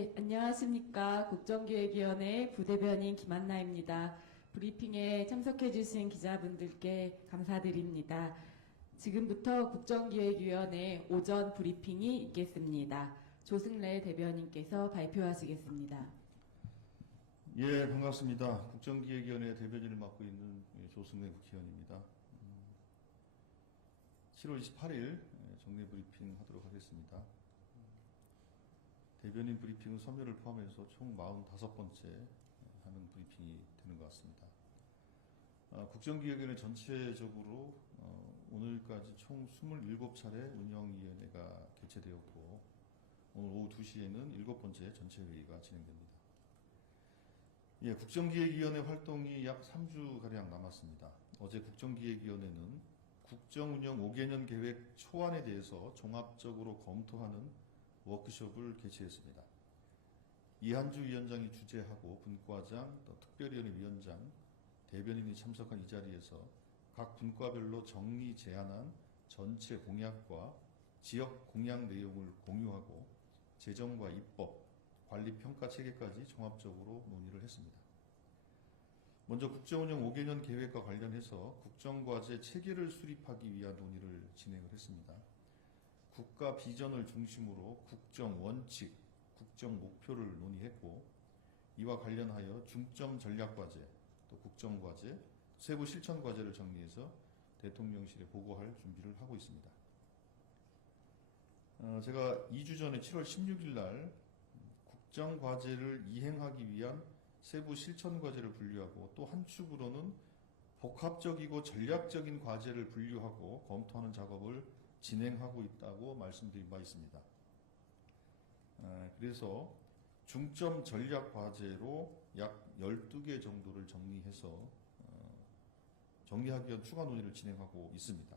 네, 안녕하십니까. 국정기획위원회 부대변인 김한나입니다. 브리핑에 참석해주신 기자분들께 감사드립니다. 지금부터 국정기획위원회 오전 브리핑이 있겠습니다. 조승래 대변인께서 발표하시겠습니다. 예, 반갑습니다. 국정기획위원회 대변인을 맡고 있는 조승래 국회의원입니다. 7월 28일 정례 브리핑 하도록 하겠습니다. 대변인 브리핑은 서면을 포함해서 총 45번째 하는 브리핑이 되는 것 같습니다. 국정기획위원회 전체적으로 오늘까지 총 27차례 운영위원회가 개최되었고 오늘 오후 2시에는 7번째 전체 회의가 진행됩니다. 예, 국정기획위원회 활동이 약 3주가량 남았습니다. 어제 국정기획위원회는 국정운영 5개년 계획 초안에 대해서 종합적으로 검토하는 워크숍을 개최했습니다. 이한주 위원장이 주재하고 분과장, 또 특별위원회 위원장, 대변인이 참석한 이 자리에서 각 분과별로 정리 제안한 전체 공약과 지역 공약 내용을 공유하고 재정과 입법, 관리 평가 체계까지 종합적으로 논의를 했습니다. 먼저 국정운영 5개년 계획과 관련해서 국정과제 체계를 수립하기 위한 논의를 진행을 했습니다. 국가 비전을 중심으로 국정 원칙, 국정 목표를 논의했고 이와 관련하여 중점 전략과제, 또 국정과제, 세부 실천과제를 정리해서 대통령실에 보고할 준비를 하고 있습니다. 제가 2주 전에 7월 16일 날 국정과제를 이행하기 위한 세부 실천과제를 분류하고 또 한 축으로는 복합적이고 전략적인 과제를 분류하고 검토하는 작업을 진행하고 있다고 말씀드린 바 있습니다. 그래서 중점 전략 과제로 약 12개 정도를 정리해서 정리하기 위한 추가 논의를 진행하고 있습니다.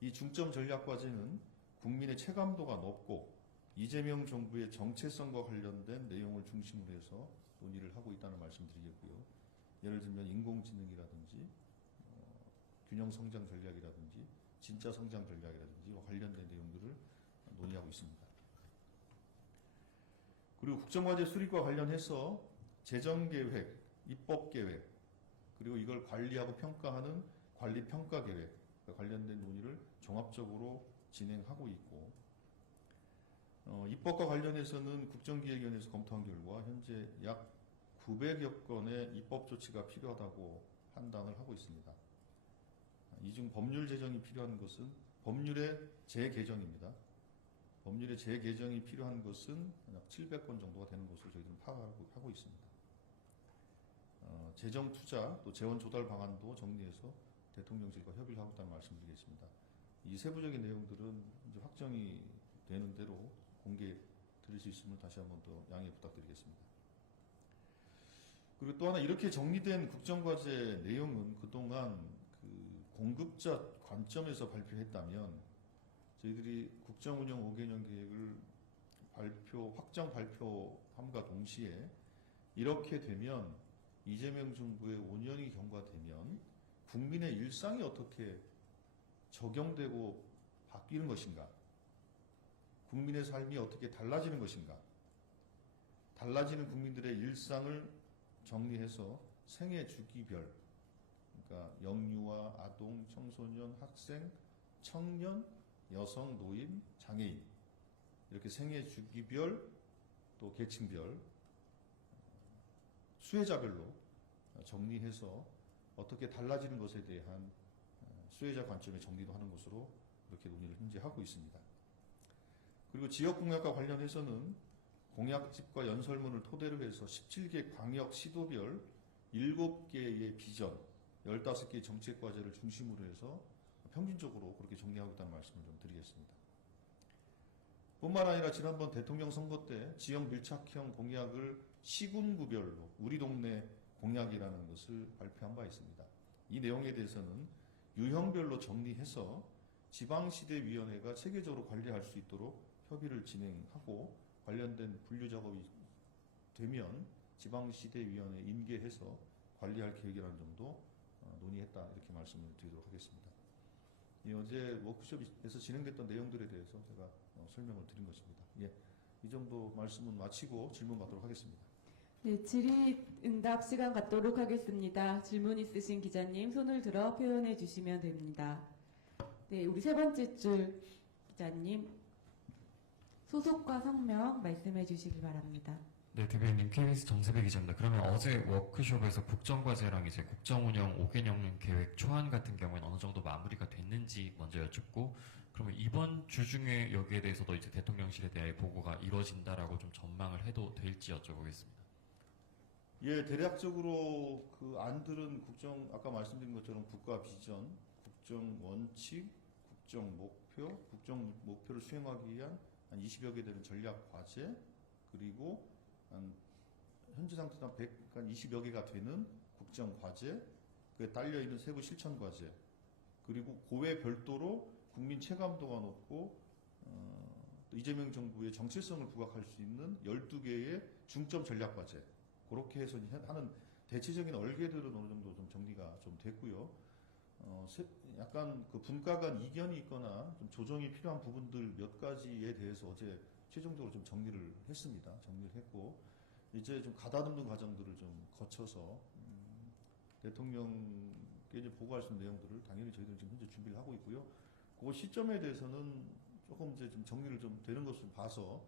이 중점 전략 과제는 국민의 체감도가 높고 이재명 정부의 정체성과 관련된 내용을 중심으로 해서 논의를 하고 있다는 말씀드리겠고요. 예를 들면 인공지능이라든지 균형 성장 전략이라든지 진짜 성장 전략이라든지 관련된 내용들을 논의하고 있습니다. 그리고 국정과제 수립과 관련해서 재정계획, 입법계획, 그리고 이걸 관리하고 평가하는 관리평가계획 관련된 논의를 종합적으로 진행하고 있고 입법과 관련해서는 국정기획위원회에서 검토한 결과 현재 약 900여 건의 입법 조치가 필요하다고 판단을 하고 있습니다. 이 중 법률 제정이 필요한 것은 법률의 재개정입니다. 법률의 재개정이 필요한 것은 약 700건 정도가 되는 것으로 저희들은 파악하고 있습니다. 재정 투자 또 재원 조달 방안도 정리해서 대통령실과 협의를 하고 있다는 말씀드리겠습니다. 이 세부적인 내용들은 이제 확정이 되는 대로 공개 드릴 수 있음을 다시 한번 더 양해 부탁드리겠습니다. 그리고 또 하나 이렇게 정리된 국정과제 내용은 그동안 공급자 관점에서 발표했다면 저희들이 국정운영 5개년 계획을 확정 발표함과 동시에 이렇게 되면 이재명 정부의 5년이 경과되면 국민의 일상이 어떻게 적용되고 바뀌는 것인가? 국민의 삶이 어떻게 달라지는 것인가? 달라지는 국민들의 일상을 정리해서 생애 주기별, 그러니까 영유아, 아동, 청소년, 학생, 청년, 여성, 노인, 장애인 이렇게 생애 주기별 또 계층별 수혜자별로 정리해서 어떻게 달라지는 것에 대한 수혜자 관점의 정리도 하는 것으로 이렇게 논의를 현재 하고 있습니다. 그리고 지역 공약과 관련해서는 공약집과 연설문을 토대로 해서 17개 광역 시도별 7개의 비전, 15개의 정책과제를 중심으로 해서 평균적으로 그렇게 정리하고 있다는 말씀을 좀 드리겠습니다. 뿐만 아니라 지난번 대통령 선거 때 지역 밀착형 공약을 시군구별로 우리 동네 공약이라는 것을 발표한 바 있습니다. 이 내용에 대해서는 유형별로 정리해서 지방시대위원회가 체계적으로 관리할 수 있도록 협의를 진행하고 관련된 분류 작업이 되면 지방시대위원회 인계해서 관리할 계획이라는 점도 논의했다 이렇게 말씀을 드리도록 하겠습니다. 어제 워크숍에서 진행됐던 내용들에 대해서 제가 설명을 드린 것입니다. 예, 이 정도 말씀은 마치고 질문 받도록 하겠습니다. 네, 질의응답 시간 갖도록 하겠습니다. 질문 있으신 기자님 손을 들어 표현해 주시면 됩니다. 네, 우리 세 번째 줄 기자님 소속과 성명 말씀해 주시기 바랍니다. 네, 대변인 KBS 정세배 기자입니다. 그러면 어제 워크숍에서 국정과제랑 이제 국정운영 5개년 계획 초안 같은 경우에는 어느 정도 마무리가 됐는지 먼저 여쭙고, 그러면 이번 주 중에 여기에 대해서도 이제 대통령실에 대해 보고가 이루어진다라고 좀 전망을 해도 될지 여쭤보겠습니다. 예, 대략적으로 그 안들은 아까 말씀드린 것처럼 국가 비전, 국정 원칙, 국정 목표를 수행하기 위한 한 20여 개 되는 전략 과제, 그리고 현재 상태로 한 20여 개가 되는 국정 과제, 그에 딸려 있는 세부 실천 과제, 그리고 그외 별도로 국민 체감도가 높고 또 이재명 정부의 정체성을 부각할 수 있는 12개의 중점 전략 과제, 그렇게 해서 하는 대체적인 얼개들은 어느 정도 좀 정리가 좀 됐고요. 약간 그 분과 간 이견이 있거나 좀 조정이 필요한 부분들 몇 가지에 대해서 어제 최종적으로 좀 정리를 했습니다. 정리를 했고, 이제 좀 가다듬는 과정들을 좀 거쳐서 대통령께 이제 보고할 수 있는 내용들을 당연히 저희들은 지금 현재 준비를 하고 있고요. 그 시점에 대해서는 조금 이제 좀 정리를 좀 되는 것을 봐서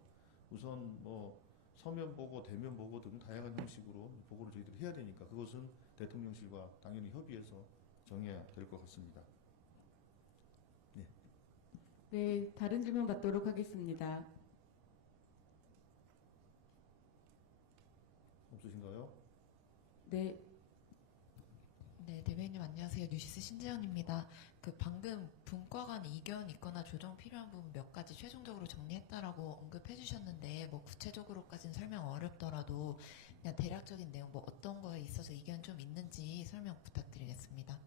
우선 뭐 서면 보고, 대면 보고 등 다양한 형식으로 보고를 저희들이 해야 되니까 그것은 대통령실과 당연히 협의해서 정해야 될 것 같습니다. 네. 네, 다른 질문 받도록 하겠습니다. 없으신가요? 네, 네, 대변인님 안녕하세요. 뉴시스 신재현입니다. 그 방금 분과 간 이견 있거나 조정 필요한 부분 몇 가지 최종적으로 정리했다라고 언급해 주셨는데, 뭐 구체적으로까지는 설명 어렵더라도 그냥 대략적인 내용, 뭐 어떤 거에 있어서 이견 좀 있는지 설명 부탁드리겠습니다.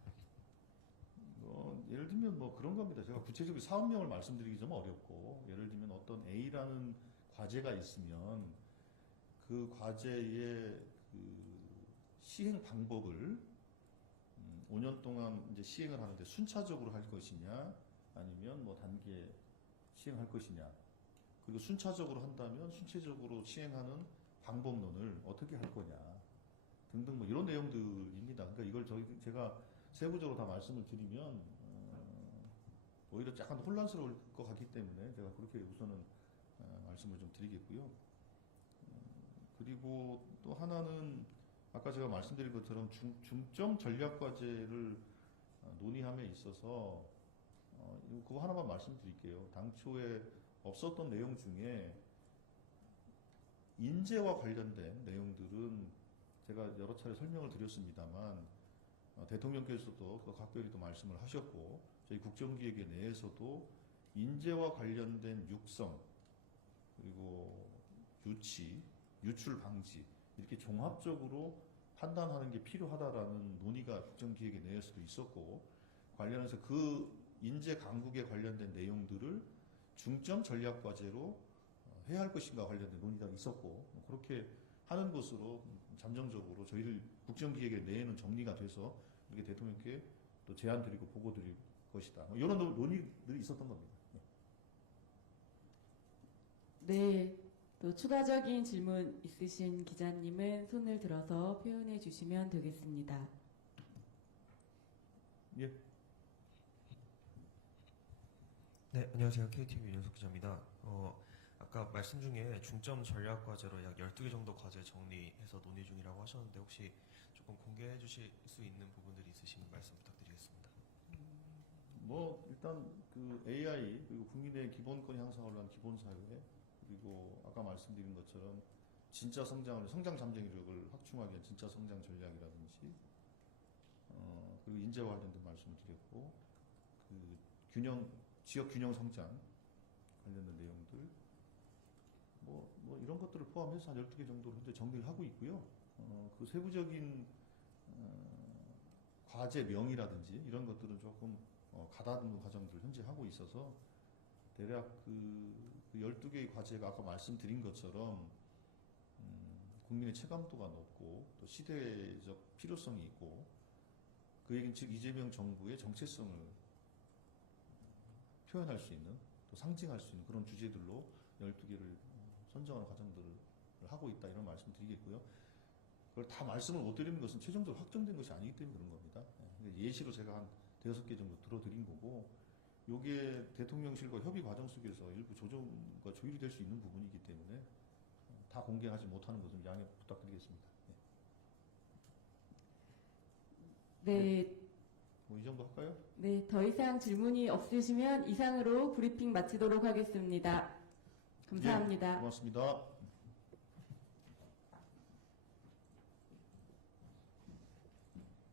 예를 들면 뭐 그런 겁니다. 제가 구체적으로 사업명을 말씀드리기 좀 어렵고, 예를 들면 어떤 A라는 과제가 있으면 그 과제의 그 시행 방법을 5년 동안 이제 시행을 하는데 순차적으로 할 것이냐, 아니면 뭐 단계 시행할 것이냐, 그리고 순차적으로 한다면 순차적으로 시행하는 방법론을 어떻게 할 거냐 등등 뭐 이런 내용들입니다. 그러니까 이걸 제가 세부적으로 다 말씀을 드리면 오히려 약간 혼란스러울 것 같기 때문에 제가 그렇게 우선은 말씀을 좀 드리겠고요. 그리고 또 하나는 아까 제가 말씀드린 것처럼 중점 전략 과제를 논의함에 있어서 그거 하나만 말씀드릴게요. 당초에 없었던 내용 중에 인재와 관련된 내용들은 제가 여러 차례 설명을 드렸습니다만 대통령께서도 각별히 또 말씀을 하셨고, 저희 국정기획위 내에서도 인재와 관련된 육성, 그리고 유치, 유출 방지, 이렇게 종합적으로 판단하는 게 필요하다라는 논의가 국정기획위 내에서도 있었고, 관련해서 그 인재 강국에 관련된 내용들을 중점 전략 과제로 해야 할 것인가 관련된 논의가 있었고, 그렇게 하는 것으로 잠정적으로 저희들 국정기획위 내에는 정리가 돼서 이렇게 대통령께 또 제안 드리고 보고 드릴 것이다, 이런 논의들이 있었던 겁니다. 네. 또 추가적인 질문 있으신 기자님은 손을 들어서 표현해 주시면 되겠습니다. 예. 네, 안녕하세요. KTV 윤석 기자입니다. 아까 말씀 중에 중점 전략 과제로 약 12개 정도 과제 정리해서 논의 중이라고 하셨는데, 혹시 조금 공개해 주실 수 있는 부분들이 있으시면 말씀 부탁드리겠습니다. 뭐 일단 그 AI, 그리고 국민의 기본권 향상을 위한 기본사회, 그리고 아까 말씀드린 것처럼 진짜 성장 잠재력을 확충하기 위한 진짜 성장 전략이라든지, 그리고 인재와 관련된 말씀을 드렸고, 그 지역 균형 성장 관련된 내용들, 뭐 이런 것들을 포함해서 한 12개 정도로 현재 정리를 하고 있고요. 그 세부적인 과제명이라든지 이런 것들은 조금 가다듬는 과정들을 현재 하고 있어서, 대략 그 12개의 과제가 아까 말씀드린 것처럼 국민의 체감도가 높고 또 시대적 필요성이 있고, 그 얘기는 즉 이재명 정부의 정체성을 표현할 수 있는, 또 상징할 수 있는 그런 주제들로 12개를 선정하는 과정들을 하고 있다 이런 말씀 드리겠고요. 그걸 다 말씀을 못 드리는 것은 최종적으로 확정된 것이 아니기 때문에 그런 겁니다. 예시로 제가 한 5개 정도 들어드린 거고, 요게 대통령실과 협의 과정 속에서 일부 조정과 조율이 될 수 있는 부분이기 때문에 다 공개하지 못하는 것은 양해 부탁드리겠습니다. 네, 뭐 이 정도 할까요? 네, 더 이상 질문이 없으시면 이상으로 브리핑 마치도록 하겠습니다. 감사합니다. 고맙습니다.